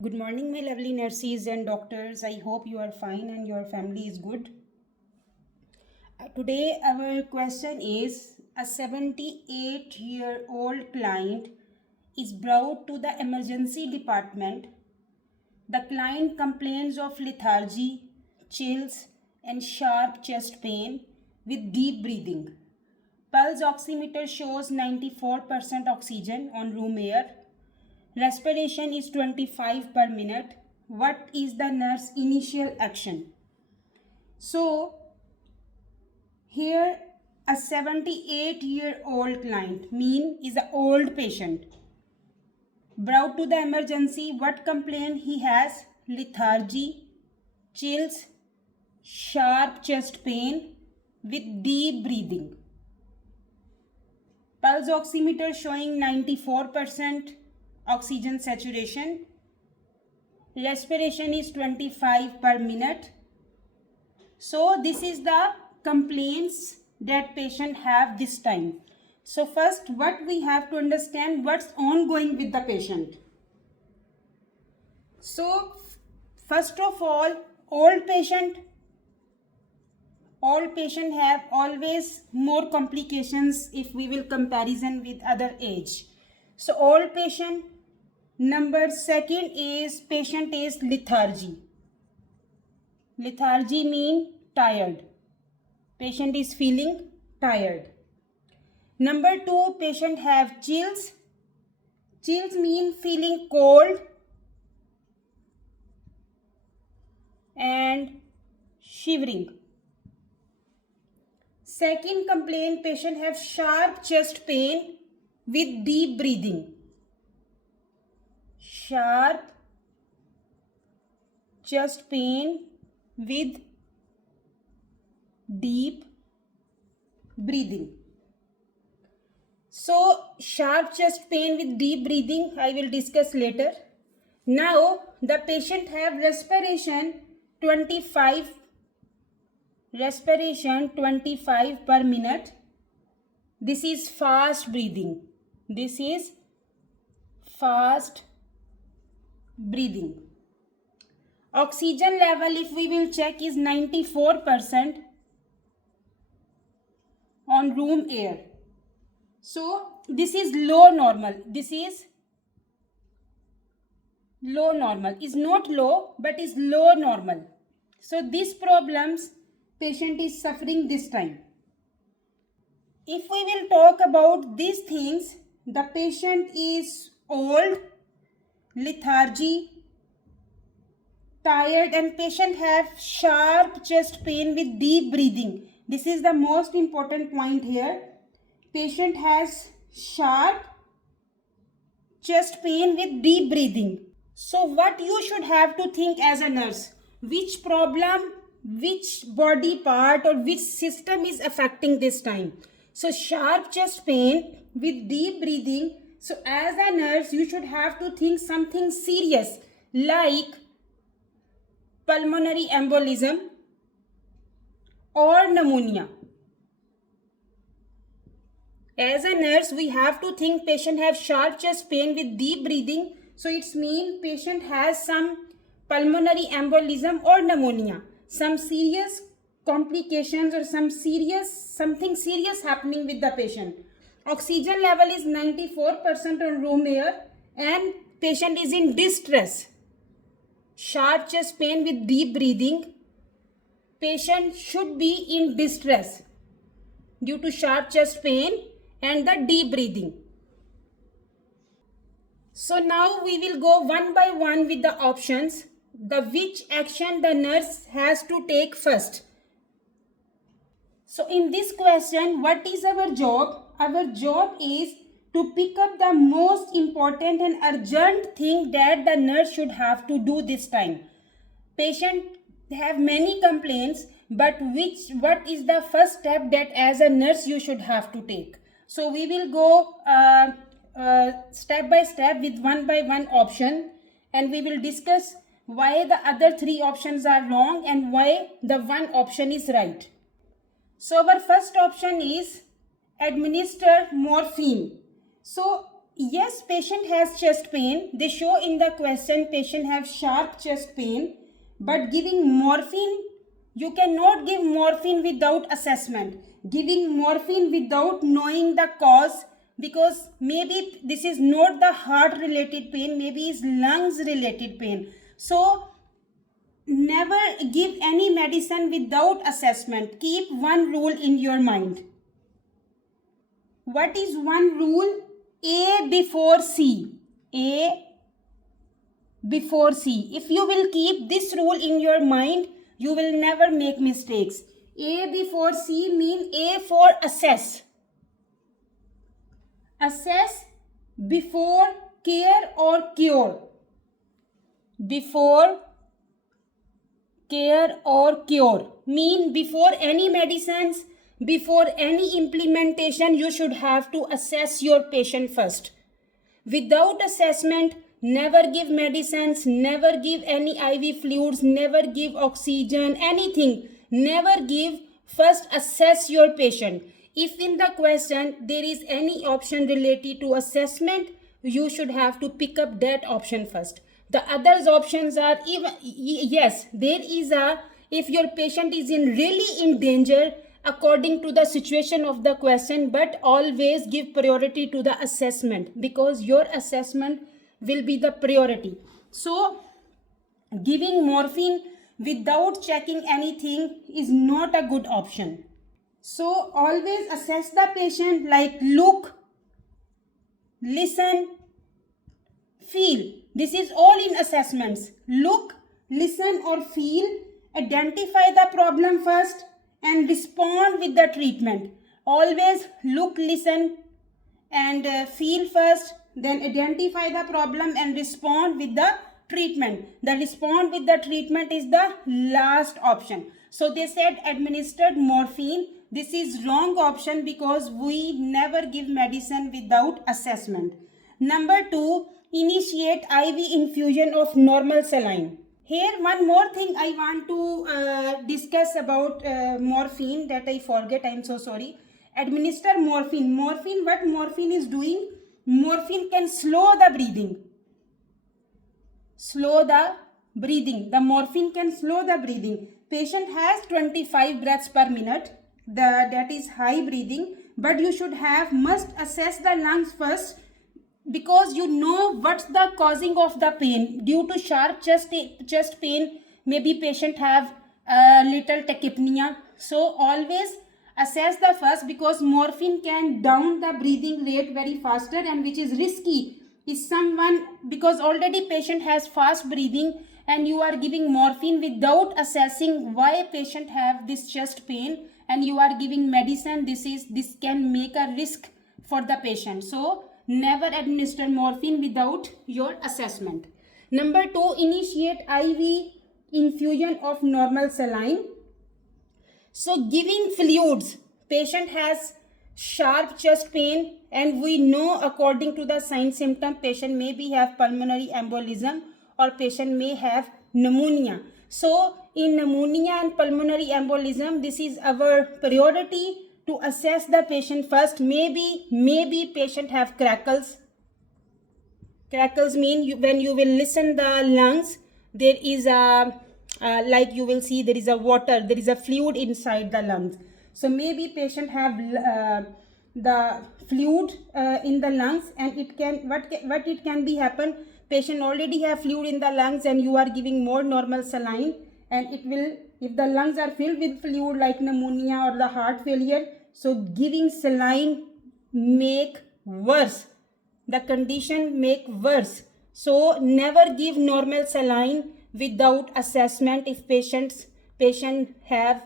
Good morning, my lovely nurses and doctors. I hope you are fine and your family is good. Today, our question is a 78-year-old client is brought to the emergency department. The client complains of lethargy, chills, and sharp chest pain with deep breathing. Pulse oximeter shows 94% oxygen on room air. Respiration is 25 per minute. What is the nurse initial action? So here a 78-year-old client is an old patient brought to the emergency. What complaint he has? Lethargy, chills, sharp chest pain with deep breathing. Pulse oximeter showing 94% oxygen saturation. Respiration is 25 per minute. So this is the complaints that patient have this time. So first, what we have to understand, what's ongoing with the patient. So first of all, old patient have always more complications if we will comparison with other age. So old patient. Number second is patient is lethargy. Lethargy mean tired. Patient is feeling tired. Number two, patient have chills. Chills mean feeling cold and shivering. Second complaint, patient have sharp chest pain with deep breathing. Sharp chest pain with deep breathing. So sharp chest pain with deep breathing I will discuss later. Now the patient have respiration 25 per minute. This is fast breathing. This is fast breathing. Oxygen level, if we will check, is 94% on room air. So this is low normal. This is low normal. Is not low, but is low normal. So these problems patient is suffering this time. If we will talk about these things, the patient is old, lethargy, tired, and patient have sharp chest pain with deep breathing. This is the most important point here. Patient has sharp chest pain with deep breathing. So what you should have to think as a nurse, which problem, which body part or which system is affecting this time. So sharp chest pain with deep breathing. So as a nurse, you should have to think something serious like pulmonary embolism or pneumonia. As a nurse, we have to think patient have sharp chest pain with deep breathing. So it's mean patient has some pulmonary embolism or pneumonia. Some serious complications or something serious happening with the patient. Oxygen level is 94% on room air and patient is in distress. Sharp chest pain with deep breathing. Patient should be in distress due to sharp chest pain and the deep breathing. So now we will go one by one with the options, which action the nurse has to take first. So in this question, what is our job? Our job is to pick up the most important and urgent thing that the nurse should have to do this time. Patient have many complaints, but what is the first step that as a nurse you should have to take? So we will go step by step with one by one option, and we will discuss why the other three options are wrong and why the one option is right. So our first option is administer morphine. So Yes, patient has chest pain. They show in the question patient have sharp chest pain, but giving morphine, you cannot give morphine without assessment. Giving morphine without knowing the cause, because maybe this is not the heart related pain, maybe it's lungs related pain. So never give any medicine without assessment. Keep one rule in your mind. What is one rule? A before C. A before C. If you will keep this rule in your mind, you will never make mistakes. A before C mean A for assess. Assess before care or cure. Before care or cure mean before any medicines, before any implementation, you should have to assess your patient first. Without assessment, never give medicines, never give any IV fluids, never give oxygen, anything. Never give. First assess your patient. If in the question there is any option related to assessment, you should have to pick up that option first. The others options are even, yes, there is a, if your patient is really in danger, according to the situation of the question, but always give priority to the assessment, because your assessment will be the priority. So giving morphine without checking anything is not a good option. So always assess the patient, like look, listen, feel. This is all in assessments. Look, listen or feel, identify the problem first and respond with the treatment. Always look, listen and feel first, then identify the problem and respond with the treatment. The respond with the treatment is the last option. So they said administered morphine. This is wrong option, because we never give medicine without assessment. Number 2, initiate IV infusion of normal saline. Here one more thing I want to discuss about morphine that I forget. I am so sorry. Administer morphine. Morphine, what morphine is doing? Morphine can slow the breathing. Slow the breathing. The morphine can slow the breathing. Patient has 25 breaths per minute. That is high breathing. But you should must assess the lungs first, because you know what's the causing of the pain. Due to sharp chest pain, maybe patient have a little tachypnea. So always assess the first, because morphine can down the breathing rate very faster, and which is risky. Is someone, because already patient has fast breathing and you are giving morphine without assessing why patient have this chest pain, and you are giving medicine, this can make a risk for the patient. So never administer morphine without your assessment. Number 2, initiate IV infusion of normal saline. So giving fluids, patient has sharp chest pain, and we know according to the sign symptom, patient maybe have pulmonary embolism or patient may have pneumonia. So in pneumonia and pulmonary embolism, this is our priority to assess the patient first. Maybe patient have crackles. Crackles mean when you will listen the lungs, there is a like you will see there is a water, there is a fluid inside the lungs. So maybe patient have the fluid in the lungs, and it can what it can be happen. Patient already have fluid in the lungs and you are giving more normal saline, and it will, if the lungs are filled with fluid like pneumonia or the heart failure, so giving saline make worse, the condition make worse. So never give normal saline without assessment. If patient have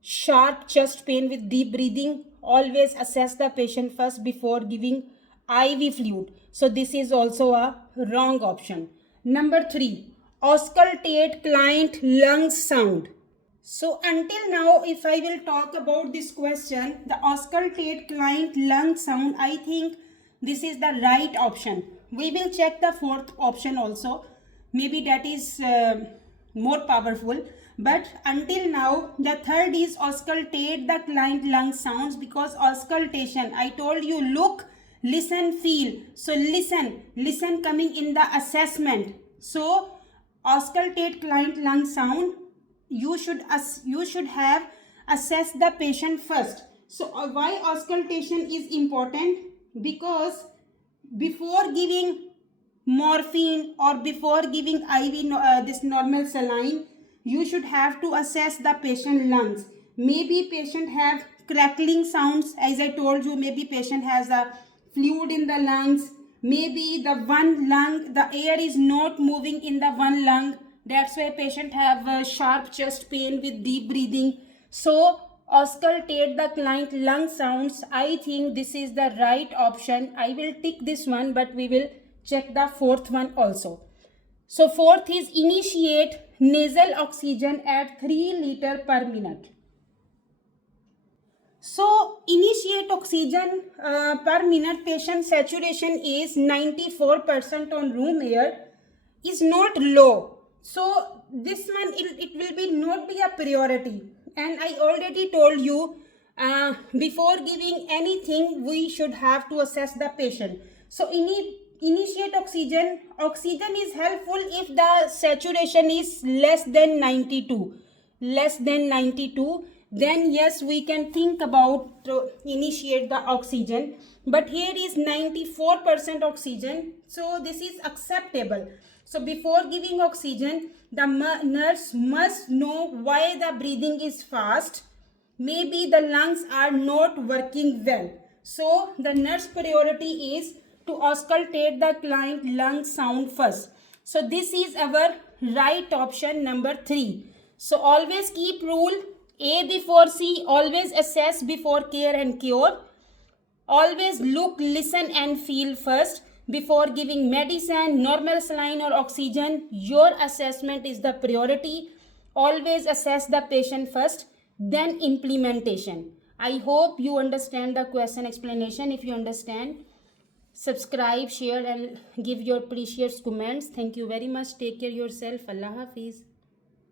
sharp chest pain with deep breathing, always assess the patient first before giving IV fluid. So this is also a wrong option. Number 3, auscultate client lung sound. So until now, if I will talk about this question, the auscultate client lung sound, I think this is the right option. We will check the 4th option also. Maybe that is more powerful. But until now, the 3rd is auscultate the client lung sounds, because auscultation, I told you, look, listen, feel. So listen coming in the assessment. So auscultate client lung sound. You should have assessed the patient first. So why auscultation is important? Because before giving morphine or before giving IV this normal saline, you should have to assess the patient lungs. Maybe patient have crackling sounds, as I told you. Maybe patient has a fluid in the lungs. Maybe the one lung, the air is not moving in the one lung. That's why patient have a sharp chest pain with deep breathing. So auscultate the client lung sounds. I think this is the right option. I will tick this one, but we will check the fourth one also. So fourth is initiate nasal oxygen at 3 liters per minute. So initiate oxygen per minute. Patient saturation is 94% on room air, is not low. So this one, it will be not be a priority. And I already told you, before giving anything, we should have to assess the patient. So initiate oxygen. Oxygen is helpful if the saturation is less than 92. Then yes, we can think about to initiate the oxygen. But here is 94% oxygen. So this is acceptable. So before giving oxygen, the nurse must know why the breathing is fast. Maybe the lungs are not working well. So the nurse priority is to auscultate the client lung sound first. So this is our right option, number 3. So always keep rule A before C. Always assess before care and cure. Always look, listen and feel first. Before giving medicine, normal saline or oxygen, your assessment is the priority. Always assess the patient first, then implementation. I hope you understand the question explanation. If you understand, subscribe, share and give your precious comments. Thank you very much. Take care yourself. Allah Hafiz.